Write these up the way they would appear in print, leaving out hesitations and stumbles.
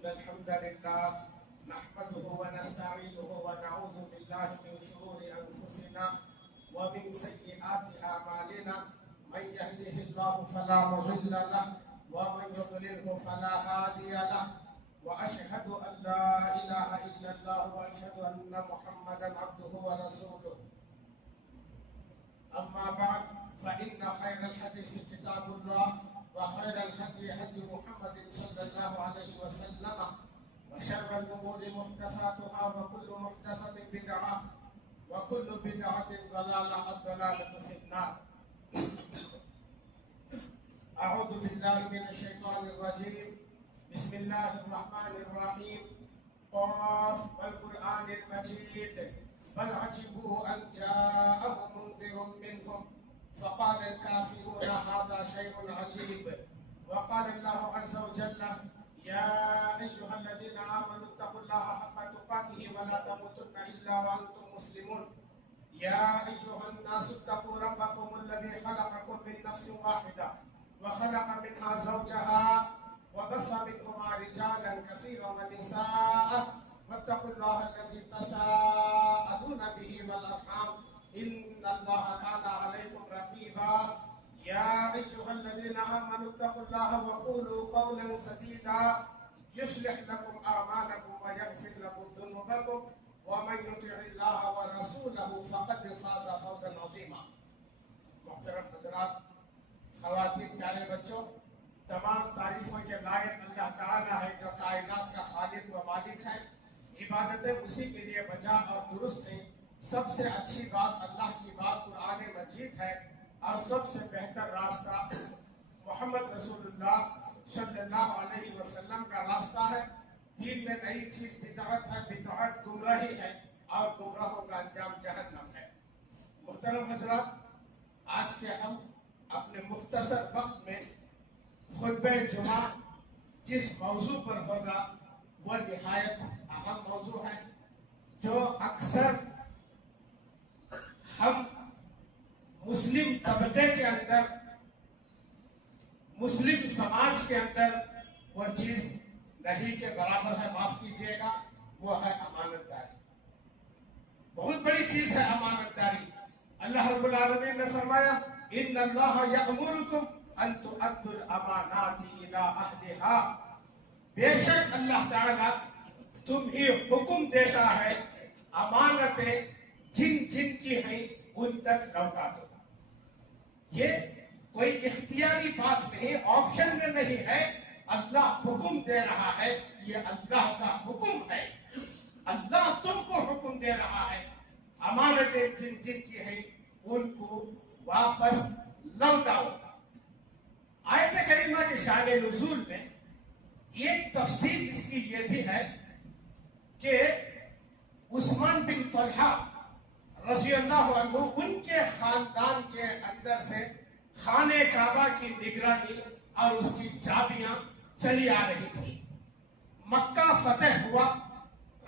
إن الحمد لله نحمده ونستعينه ونعوذ بالله من شرور أنفسنا ومن سيئات أعمالنا من يهده الله فلا مضل له ومن يضلله فلا هادي له وأشهد أن لا إله إلا الله وأشهد أن محمدا عبده ورسوله أما بعد فإن خير الحديث كتاب الله وخير الهدي هدي محمد صلى الله عليه وسلم وشر الأمور محدثاتها وكل محدثة بدعة وكل بدعة ضلالة الضلالة في النار. أعوذ بالله من الشيطان الرجيم. بسم الله الرحمن الرحيم. قاف والقرآن المجيد بل عجبوا أن جاءهم منذر منهم فقال الكافرون هذا شيء عجيب. وقال الله عز وجل يا أيها الذين آمنوا اتقوا الله حق تقاته ولا تموتن إلا وأنتم مسلمون. يا أيها الناس اتقوا ربكم الذي خلقكم من نفس واحدة وخلق منها زوجها وبث منهما رجالا كثيرا ونساء واتقوا الله الذي تساءلون به والأرحام إن الله كان عليكم رقيبا. يا أيها الذين آمنوا اتقوا الله وقولوا قولا سديدا يصلح لكم أعمالكم ويغفر لكم ذنوبكم ومن يطع الله ورسوله فقد فاز فوزا عظيما. محترم حضرات، خواتین، پیارے بچوں، تمام تعریفوں کے لائق اللہ تعالیٰ ہے جو کائنات کا خالق و مالک ہے. عبادتیں اسی کے لیے بجا اور درست ہیں. سب سے اچھی بات اللہ کی بات قرآن مجید ہے اور سب سے بہتر راستہ محمد رسول اللہ صلی اللہ علیہ وسلم کا راستہ ہے. دین میں نئی چیز بدعت ہے، بدعت گمراہی ہے اور گمراہوں کا انجام جہنم ہے. محترم حضرات، آج کے ہم اپنے مختصر وقت میں خطبہ جمعہ جس موضوع پر ہوگا وہ نہایت اہم موضوع ہے جو اکثر ہم مسلم طبقے کے اندر، مسلم سماج کے اندر وہ چیز نہیں کے برابر ہے. معاف کیجیے گا، وہ ہے امانت داری. بہت بڑی چیز ہے امانت داری. اللہ رب العالمین نے فرمایا ان اللہ یأمرکم ان تؤدوا الامانات الی اہلہا. بے شک اللہ تعالیٰ تمہیں حکم دیتا ہے امانتیں جن جن کی ہیں ان تک لوٹا دو. یہ کوئی اختیاری بات نہیں، آپشن میں نہیں ہے. اللہ حکم دے رہا ہے، یہ اللہ کا حکم ہے. اللہ تم کو حکم دے رہا ہے امانتیں جن جن کی ہیں ان کو واپس لوٹاؤ. آیت کریمہ کے شان نزول میں ایک تفصیل اس کی یہ بھی ہے کہ عثمان بن طلحہ رضی اللہ عنہ ان کے خاندان کے اندر سے خانہ کعبہ کی نگرانی اور اس کی چابیاں چلی آ رہی تھی. مکہ فتح ہوا،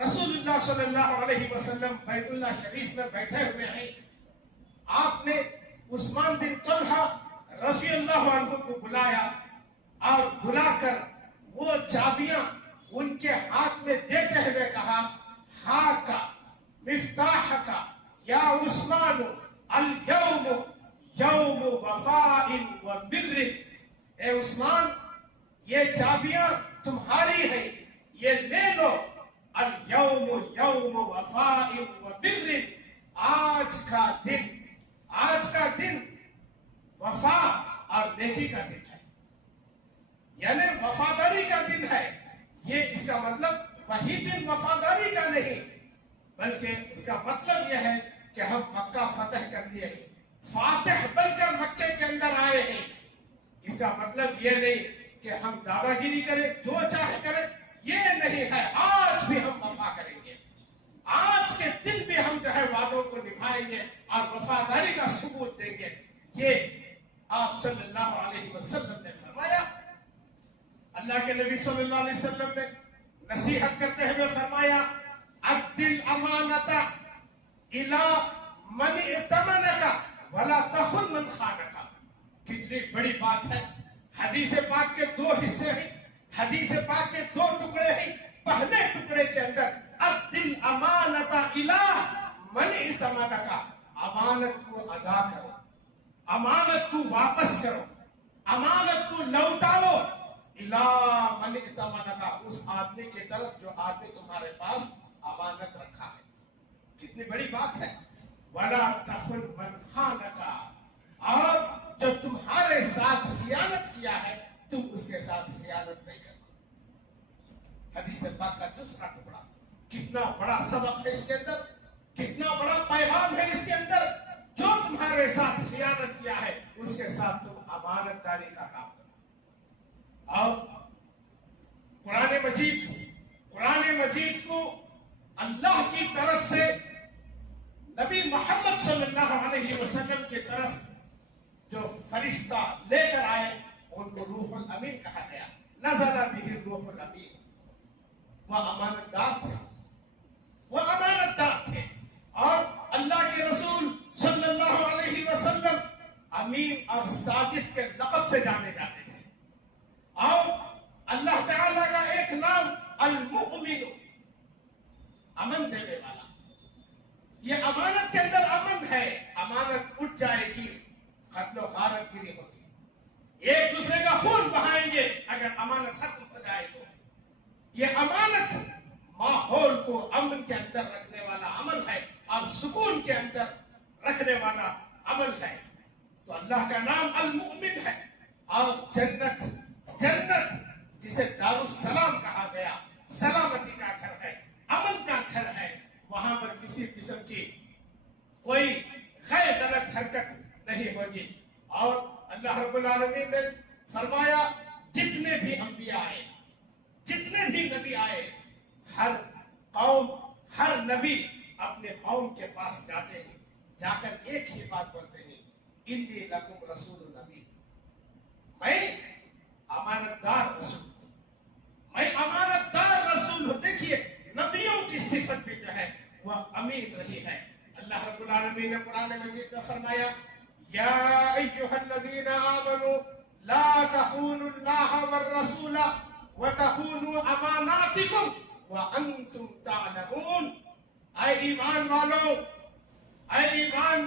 رسول اللہ صلی اللہ علیہ وسلم بیت اللہ شریف میں بیٹھے ہوئے ہیں. آپ نے عثمان بن طلحہ رضی اللہ عنہ کو بلایا اور بلا کر وہ چابیاں ان کے ہاتھ میں دیتے ہوئے کہا ہاکا مفتاحکا یا عثمان الیوم یوم وفاء و بر. اے عثمان، یہ چابیاں تمہاری ہیں، یہ لے لو. الیوم یوم وفاء و بر. آج کا دن وفا اور نیکی کا دن ہے، یعنی وفاداری کا دن ہے. یہ اس کا مطلب وہی دن وفاداری کا نہیں، بلکہ اس کا مطلب یہ ہے کہ ہم مکہ فتح کر لیے ہیں، فاتح بن کر مکے کے اندر آئے ہیں. اس کا مطلب یہ نہیں کہ ہم دادا گیری کریں، جو چاہے کریں، یہ نہیں ہے. آج بھی ہم وفا کریں گے، آج کے دن بھی ہم جو ہے وعدوں کو نبھائیں گے اور وفاداری کا ثبوت دیں گے. یہ آپ صلی اللہ علیہ وسلم نے فرمایا. اللہ کے نبی صلی اللہ علیہ وسلم نے نصیحت کرتے ہوئے فرمایا ادِ الامانۃ الی من ائتمنک ولا تخن من خانک. کتنی بڑی بات ہے. حدیث پاک کے دو حصے ہیں. حدیث پاک کے دو ٹکڑے ہیں. پہلے ٹکڑے کے اندر الدل امانت الہ من ائتمنک، امانت کو ادا کرو، امانت کو واپس کرو، امانت کو لوٹاؤ الہ من ائتمنک، اس آدمی کی طرف جو آدمی تمہارے پاس امانت رکھا ہے. کتنی بڑی بات ہے. وَلَا تَخُنْ مَنْ خَانَكَ، اور جو تمہارے ساتھ خیانت کیا ہے تم اس کے ساتھ خیانت نہیں کرنا. حدیث پاک کا دوسرا ٹکڑا. کتنا بڑا سبق ہے اس کے اندر، کتنا بڑا پیغام ہے اس کے اندر. جو تمہارے ساتھ خیانت کیا ہے اس کے ساتھ تم امانت داری کا کام کرو. اور قرآن مجید کو اللہ کی طرف سے نبی محمد صلی اللہ علیہ وسلم کی طرف جو فرشتہ لے کر آئے ان کو روح الامین کہا گیا. نزل به الروح الامین. وہ امانت دار تھے، وہ امانت دار تھے. اور اللہ کے رسول صلی اللہ علیہ وسلم امین اور صادق کے لقب سے جانے جاتے تھے. اور اللہ تعالیٰ کا ایک نام المؤمن، امن دینے والا. یہ امانت کے اندر امن ہے. امانت اٹھ جائے گی قتل و غارت گری ہوگی، ایک دوسرے کا خون بہائیں گے اگر امانت ختم ہو جائے تو. یہ امانت ماحول کو امن کے اندر رکھنے والا عمل ہے اور سکون کے اندر رکھنے والا عمل ہے. تو اللہ کا نام المؤمن ہے. اور جنت جسے دار السلام کہا گیا، سلامتی کا گھر ہے، امن کا گھر ہے. وہاں پر کسی قسم کی کوئی غیر غلط حرکت نہیں ہوگی. اور اللہ رب العالمین نے فرمایا جتنے بھی انبیاء آئے، جتنے بھی نبی آئے، ہر قوم، ہر نبی اپنے قوم کے پاس جاتے ہیں، جا کر ایک ہی بات بولتے ہیں، انی لکم رسول نبی، میں امانت دار رسول ہوں، میں امانت دار رسول ہوں. دیکھیے نبیوں کی صفت بھی جو ہے وہ امین رہی ہے. اللہ رب العالمین نے قرآن مجید میں فرمایا یا ایھا الذین آمنوا لا تخونوا اللہ والرسول وتخونوا اماناتکم وانتم تعلمون. اے ایمان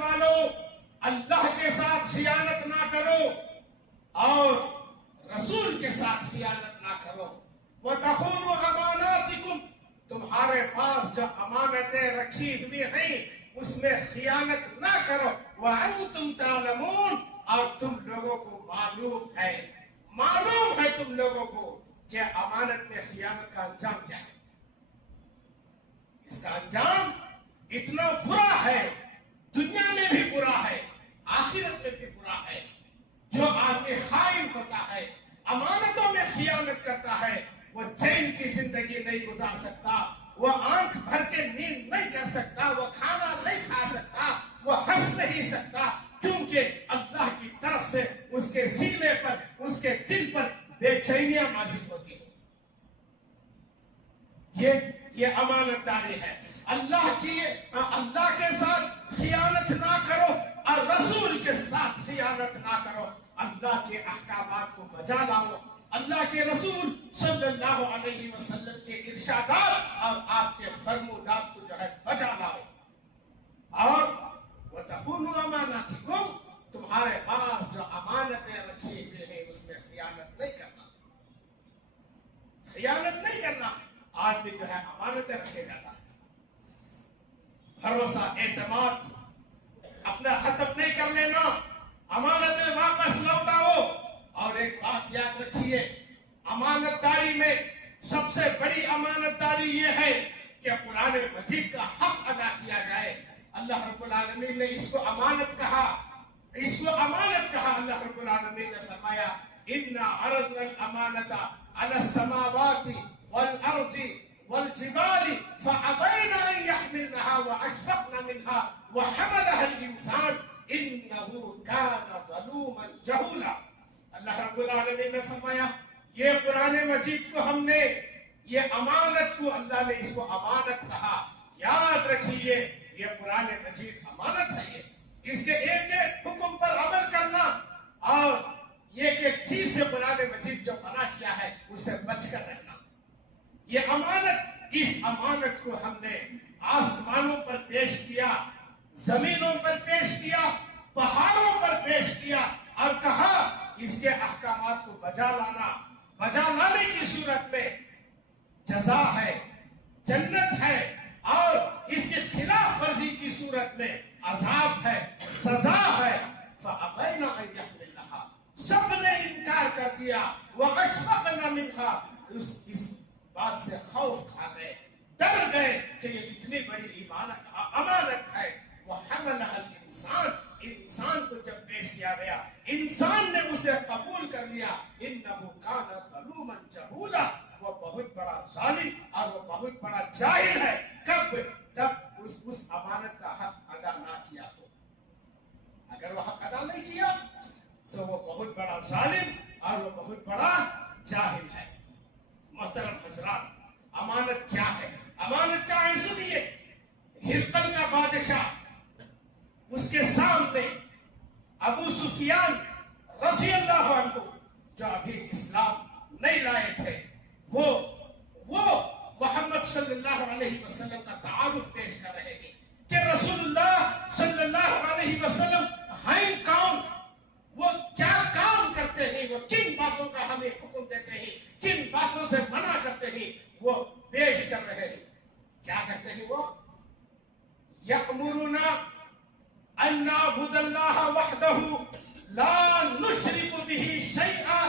والو، اللہ کے ساتھ خیانت نہ کرو اور رسول کے ساتھ خیانت نہ کرو. وتخونوا اماناتکم، تمہارے پاس جو امانتیں رکھی ہوئی ہیں اس میں خیانت نہ کرو. وانتم تعلمون، اور تم لوگوں کو معلوم ہے تم لوگوں کو کہ امانت میں خیانت کا انجام کیا ہے. اس کا انجام اتنا برا ہے، دنیا میں بھی برا ہے، آخرت میں بھی برا ہے. جو آدمی خائن ہوتا ہے، امانتوں میں خیانت کرتا ہے، وہ چین کی زندگی نہیں گزار سکتا، وہ آنکھ بھر کے نیند نہیں کر سکتا، وہ کھانا نہیں کھا سکتا، وہ ہنس نہیں سکتا، کیونکہ اللہ کی طرف سے اس کے سینے پر، اس کے دل پر بے چینیاں نازل ہوتی ہیں. یہ امانت داری ہے. اللہ کے ساتھ خیانت نہ کرو اور رسول کے ساتھ خیانت نہ کرو. اللہ کے احکامات کو بجا لاؤ، اللہ کے رسول صلی اللہ علیہ وسلم کے ارشادات اور آپ کے فرمودات کو جو ہے بجا لاؤ. اور وَتَخُونُوا أَمَانَاتِكُمْ، تمہارے پاس جو امانتیں رکھی ہوئی ہیں اس میں خیانت نہیں کرنا. خیانت نہیں کرنا. آدمی جو ہے امانتیں رکھے جاتا ہے، بھروسہ، اعتماد اپنا ختم نہیں کر لینا، امانتیں واپس لوٹاؤ. اور ایک بات یاد رکھیے، امانت داری میں سب سے بڑی امانت داری یہ ہے کہ قرآن مجید کا حق ادا کیا جائے. اللہ رب العالمین نے اس کو امانت کہا، اللہ رب العالمین نے فرمایا اِنَّا عَرَضْنَا الْأَمَانَةَ عَلَى السَّمَاوَاتِ وَالْأَرْضِ وَالْجِبَالِ فَأَبَيْنَ أَن يَحْمِلْنَهَا وَأَشْفَقْنَ مِنْهَا وَحَمَلَهَا الْإِنسَانُ إِنَّهُ كَانَ ظَلُومًا جَهُولًا. اللہ رب العالمین نے فرمایا یہ قرآن مجید کو ہم نے، یہ امانت کو اللہ نے اس کو امانت کہا. یاد رکھیے یہ قرآن مجید امانت ہے. اس کے ایک ایک حکم پر عمل کرنا اور یہ ایک چیز سے قرآن مجید جو منع کیا ہے اسے بچ کر رہنا. یہ امانت، اس امانت کو ہم نے آسمانوں پر پیش کیا، زمینوں پر پیش کیا، پہاڑوں پر پیش کیا اور کہا اس کے احکامات کو بجا لانے کی صورت میں جزا ہے، جنت ہے، اور اس کی خلاف ورزی کی صورت میں عذاب ہے، سزا ہے. فَأَبَيْنَ أَن يَحْمِلْنَهَا، سب نے انکار کر دیا. وَأَشْفَقْنَ مِنْهَا، اس بات سے خوف کھا گئے، ڈر گئے کہ یہ اتنی بڑی امانت ہے. وَحَمَلَهَا الْإِنسَانُ، انسان کو جب پیش کیا گیا، انسان نے اسے قبول کر لیا. إِنَّهُ كَانَ ظَلُومًا جَهُولًا، وہ بہت بڑا ظالم اور وہ بہت بڑا جاہل ہے. کب؟ تب اس امانت کا حق ادا نہ کیا تو. اگر وہ حق ادا نہیں کیا تو وہ بہت بڑا ظالم اور وہ بہت بڑا جاہل ہے. محترم حضرات، امانت کیا ہے؟ امانت کیا ہے سنیے. ہرقل کا بادشاہ، اس کے سامنے ابو سفیان رضی اللہ عنہ جو ابھی اسلام نہیں لائے تھے، وہ محمد صلی اللہ علیہ وسلم کا تعارف پیش کر رہے ہیں کہ رسول اللہ صلی اللہ علیہ وسلم ہیں کون، وہ کیا کام کرتے ہیں، وہ کن باتوں کا ہمیں حکم دیتے ہیں، کن باتوں سے منع کرتے ہیں، وہ پیش کر رہے ہیں. کیا کہتے ہیں وہ؟ یأمرنا ان نعبد اللہ وحدہ لا نشرک به شیئا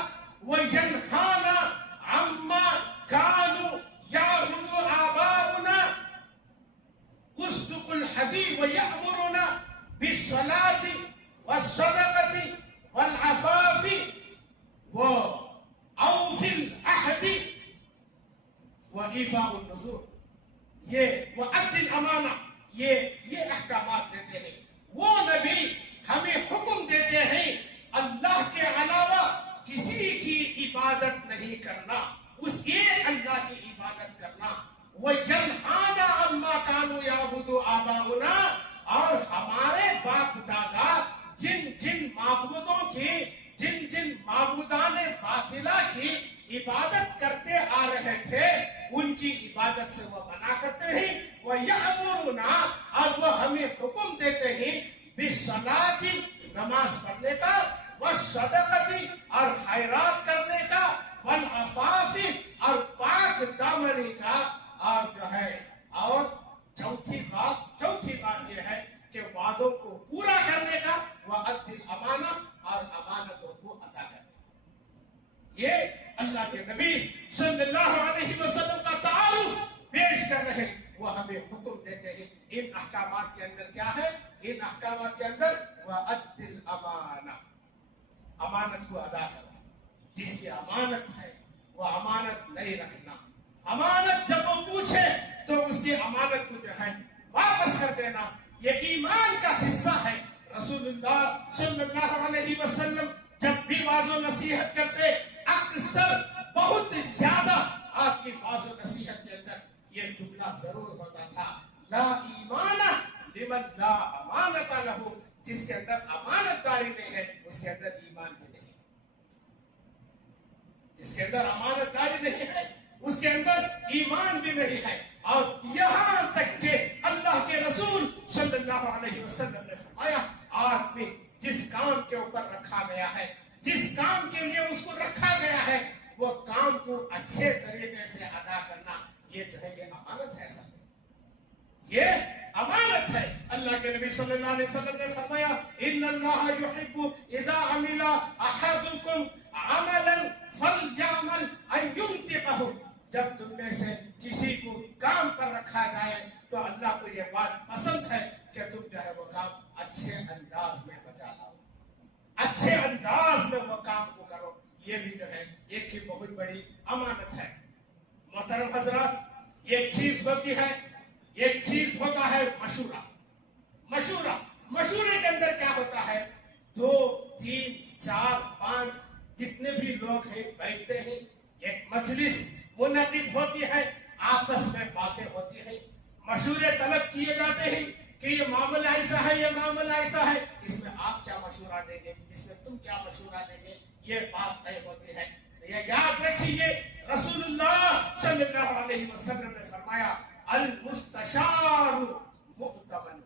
وینہانا عما كانوا يعبد آباؤنا اصدق الحديث ويأمرنا بالصلاة والصدقة والعفاف وأوفي العهد وإيفاء النذور. یہ وأدي الأمانة، یہ احکامات دیتے ہیں. وہ نبی ہمیں حکم دیتے ہیں اللہ کے علاوہ کسی کی عبادت نہیں کرنا، اس ایک اللہ کی عبادت کرنا. وَيَنْهَانَا عَمَّا كَانُوا يَعْبُدُ آبَاؤُنَا، اور ہمارے باپ دادا جن معبودان باطلہ کی عبادت کرتے آ رہے تھے ان کی عبادت سے وہ منع کرتے ہیں. وَيَأْمُرُنَا، اور وہ ہمیں حکم دیتے ہیں بِالصَّلَاةِ، نماز پڑھنے کا، وَالصَّدَقَةِ، اور خیرات کرنے کا، وَالْعَفَافِ، اور پاک دامنی کا، اور جو ہے اور چوتھی بات یہ ہے کہ وعدوں کو پورا کرنے کا، وَأَدِّ الْأَمَانَةَ، اور امانتوں کو ادا کرنے کا. یہ اللہ کے نبی صلی اللہ علیہ وسلم کا تعارف پیش کر رہے ہیں. وہ ہمیں حکم دیتے ہیں. ان احکامات کے اندر کیا ہے؟ ان احکامات کے اندر وَأَدِّ الْأَمَانَةَ، امانت کو ادا کرنا. جس کی امانت ہے وہ امانت نہیں رکھنا. امانت جب وہ پوچھے تو اس کی امانت کو جو ہے واپس کر دینا. یہ ایمان کا حصہ ہے. رسول اللہ صلی اللہ علیہ وسلم جب بھی واعظ و نصیحت کرتے، اکثر بہت زیادہ آپ کی واعظ و نصیحت کے اندر یہ جملہ ضرور ہوتا تھا: لا ایمان لمن لا امانت لہ. جس کے اندر امانت داری نہیں ہے اس کے اندر ایمان بھی نہیں. جس کے اندر امانت داری نہیں ہے اس کے اندر ایمان بھی نہیں ہے. اور یہاں تک کہ اللہ کے رسول صلی اللہ علیہ وسلم نے فرمایا آدمی جس کام کے اوپر رکھا گیا ہے، جس کام کے لیے اس کو رکھا گیا ہے، وہ کام کو اچھے طریقے سے ادا کرنا، یہ جو ہے یہ امانت ہے. ایسا یہ امانت ہے. اللہ کے نبی صلی اللہ علیہ وسلم نے فرمایا ان اللہ یحب اذا عمل احدکم عملا فلیعمل ان ينطقه. جب تم میں سے کسی کو کام پر رکھا جائے تو اللہ کو یہ بات پسند ہے کہ تم جو ہے وہ کام اچھے انداز میں بجا لاؤ، اچھے انداز میں وہ کام کو کرو. یہ بھی جو ہے ایک ہی بہت بڑی امانت ہے. محترم حضرات، ایک چیز ہوتا ہے مشورے کے اندر کیا ہوتا ہے؟ 2 3 4 5 جتنے بھی لوگ ہیں بیٹھتے ہیں، ایک مجلس منعقد ہوتی ہے، آپس میں باتیں ہوتی ہیں، مشورے طلب کیے جاتے ہیں کہ یہ معاملہ ایسا ہے، یہ معاملہ ایسا ہے، اس میں آپ کیا مشورہ دیں گے، اس میں تم کیا مشورہ دیں گے. یہ بات طے ہوتی ہے. یہ یاد رکھیے رسول اللہ صلی اللہ علیہ وسلم نے فرمایا المستشار مؤتمن.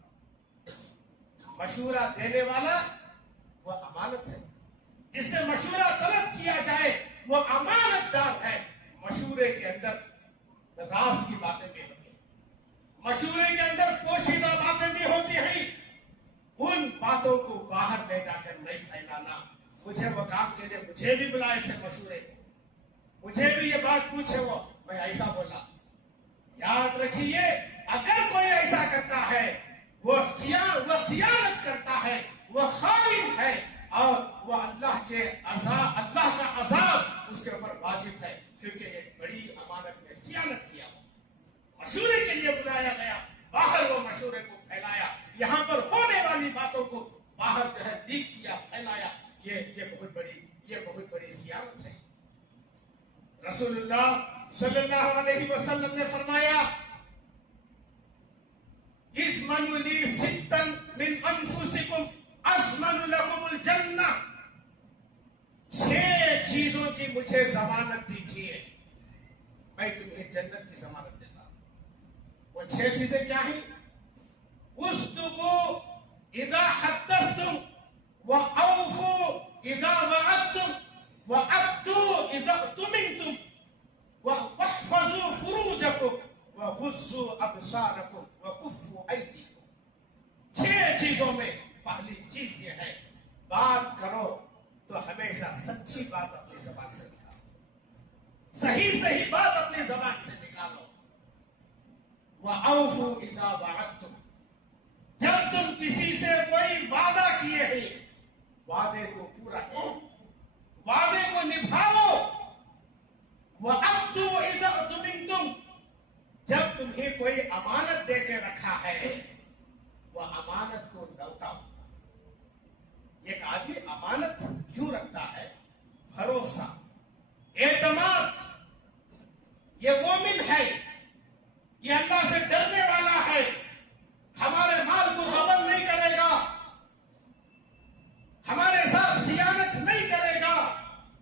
مشورہ دینے والا وہ امانت ہے. جس سے مشورہ طلب کیا جائے وہ امانت دار ہے. مشورے کے اندر راز کی باتیں بھی ہوتی ہیں, مشورے کے اندر پوشیدہ باتیں بھی ہوتی ہیں. ان باتوں کو باہر لے جا کر نہیں پھیلانا. مجھے وہ کام کے لیے مجھے بھی بلائے تھے مشورے کو, مجھے بھی یہ بات پوچھے, وہ میں ایسا بولا. یاد رکھیے اگر کوئی ایسا کرتا ہے وہ خیانت کرتا ہے, وہ خائن ہے, اور وہ اللہ کا عذاب اس کے اوپر واجب ہے, کیونکہ ایک بڑی امانت میں خیانت کیا. مشورے کے لیے بلایا گیا, باہر وہ مشورے کو پھیلایا, یہاں پر ہونے والی باتوں کو باہر جو ہے لیک کیا, پھیلایا. یہ بہت بڑی خیانت ہے. رسول اللہ صلی اللہ علیہ وسلم نے فرمایا اضمنوا لی ستا من انفسکم اضمن لکم الجنہ. 6 چیزوں کی مجھے ضمانت دیجیے, میں تمہیں جنت کی ضمانت دیتا ہوں. وہ 6 چیزیں کیا ہیں؟ اصدقوا اذا حدثتم واوفوا اذا وعدتم وعدوا اذا اؤتمنتم واحفظوا فروجكم وغضوا ابصاركم وكفوا ايديكم. 6 چیزوں میں پہلی چیز یہ ہے, بات کرو تو ہمیشہ سچی بات اپنی زبان سے نکالو, صحیح بات اپنی زبان سے نکالو. وَأَوْفُوا إِذَا وَعَدتُّمْ, جب تم کسی سے کوئی وعدہ کیے ہیں وعدے کو پورا کرو, وعدے کو نبھاؤ. وَأَدُّوا إِذَا اؤْتُمِنْتُمْ, جب تمہیں کوئی امانت دے کے رکھا ہے وہ امانت کو لوٹاؤ. ایک آدمی امانت کیوں رکھتا ہے؟ بھروسہ, اعتماد. یہ مومن ہے, یہ اللہ سے ڈرنے والا ہے, ہمارے مال کو غبن نہیں کرے گا, ہمارے ساتھ خیانت نہیں کرے گا.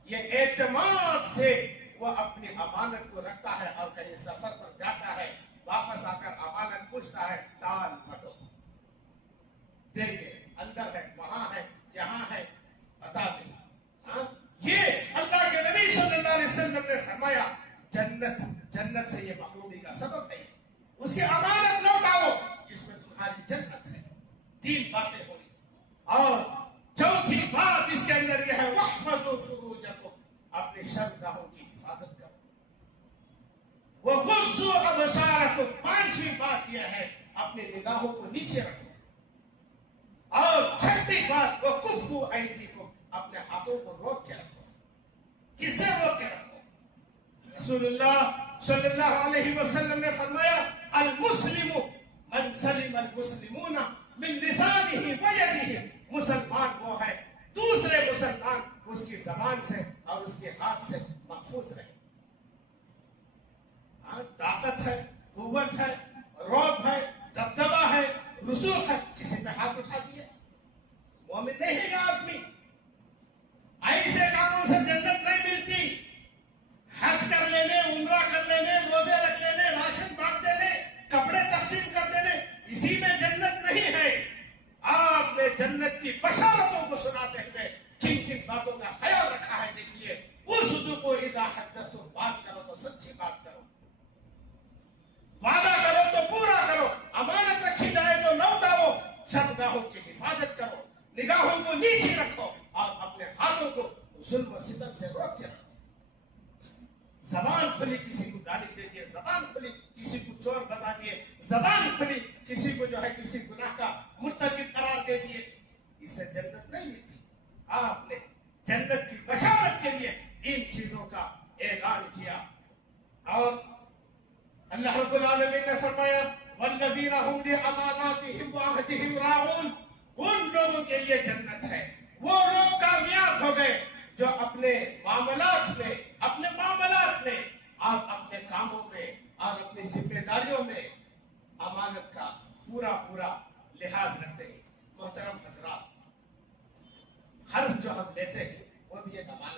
یہ اعتماد سے وہ اپنی امانت کو رکھتا ہے, اور کہیں سفر پر جاتا ہے, واپس آ کر امانت پوچھتا ہے, ٹال مٹو, دیں گے, اندر ہے, وہاں ہے, یہاں ہے, پتا نہیں. یہ اللہ کے نبی صلی اللہ علیہ وسلم نے فرمایا جنت سے یہ محرومی کا سبب ہے. اس کی امانت لوٹاؤ, اس میں تمہاری جنت ہے. 3 باتیں ہوئی. اور چوتھی بات اس کے اندر یہ ہے واحفظوا فروجکم, اپنی شرمگاہوں کی حفاظت کرو. وغضوا ابصارکم, 5ویں بات یہ ہے اپنی نگاہوں کو نیچے رکھو. اور 6ٹھی بات وکفوا ایدیکم, اپنے ہاتھوں کو روک کے رکھو. کس سے روک کے رکھو؟ رسول اللہ صلی اللہ علیہ وسلم نے فرمایا المسلم من سلم المسلمون من لسانہ ویدہ. مسلمان وہ ہے دوسرے مسلمان اس کی زبان سے اور اس کے ہاتھ سے محفوظ رہے. طاقت ہے, قوت ہے, رعب ہے, دبدبہ ہے, رسوخ ہے, کسی پہ ہاتھ اٹھا دیا, مومن نہیں ہے یہ آدمی. ایسے کاموں سے جنت نہیں ملتی. حج کر لینے, عمرہ کر لینے, روزے رکھ لینے, راشن بانٹ دینے, کپڑے تقسیم کر دینے, اسی میں جنت نہیں ہے. آپ نے جنت کی بشارتوں کو سناتے ہوئے کن کن باتوں کا خیال رکھا ہے. دیکھیے اصدقوا اذا حدثتم, بات کرو تو سچی بات کرو, وعدہ کرو تو پورا کرو, امانت رکھی جائے تو لوٹاؤ, شرمگاہوں کی حفاظت کرو, نگاہوں کو نیچے رکھو, اور اپنے ہاتھوں کو ظلم و ستم سے روک کے رکھو. زبان کھلی کسی کو گالی دے دیے, زبان کھلی کسی کو چور بتا دیے, زبان کھلی کسی کو جو ہے کسی گناہ کا مرتکب قرار دے دیے, اس سے جنت نہیں ملتی. آپ نے جنت کی بشارت کے لیے ان چیزوں کا اعلان کیا. اور اللہ رب العالمین نے فرمایا والذین هم لأماناتهم وعهدهم راعون, ان لوگوں کے لیے جنت ہے. وہ لوگ کامیاب ہو گئے جو اپنے معاملات میں اور اپنے کاموں میں اور اپنی ذمہ داریوں میں امانت کا پورا لحاظ رکھتے ہیں. محترم حضرات, قرض جو ہم لیتے ہیں وہ بھی ایک امانت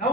9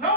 9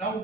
9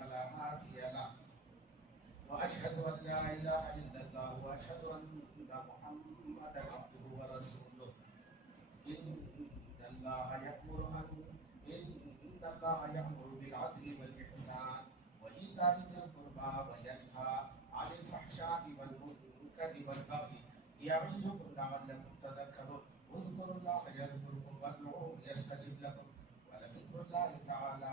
فلا هادي له وأشهد أن لا إله إلا الله وأشهد أن محمدا عبده ورسوله إن الله يأمر بالعدل والإحسان وإيتاء ذي القربى وينهى عن الفحشاء والمنكر والبغي يعظكم لعلكم تذكرون اذكروا الله يذكركم وادعوه يستجب لكم ولذكر الله تعالى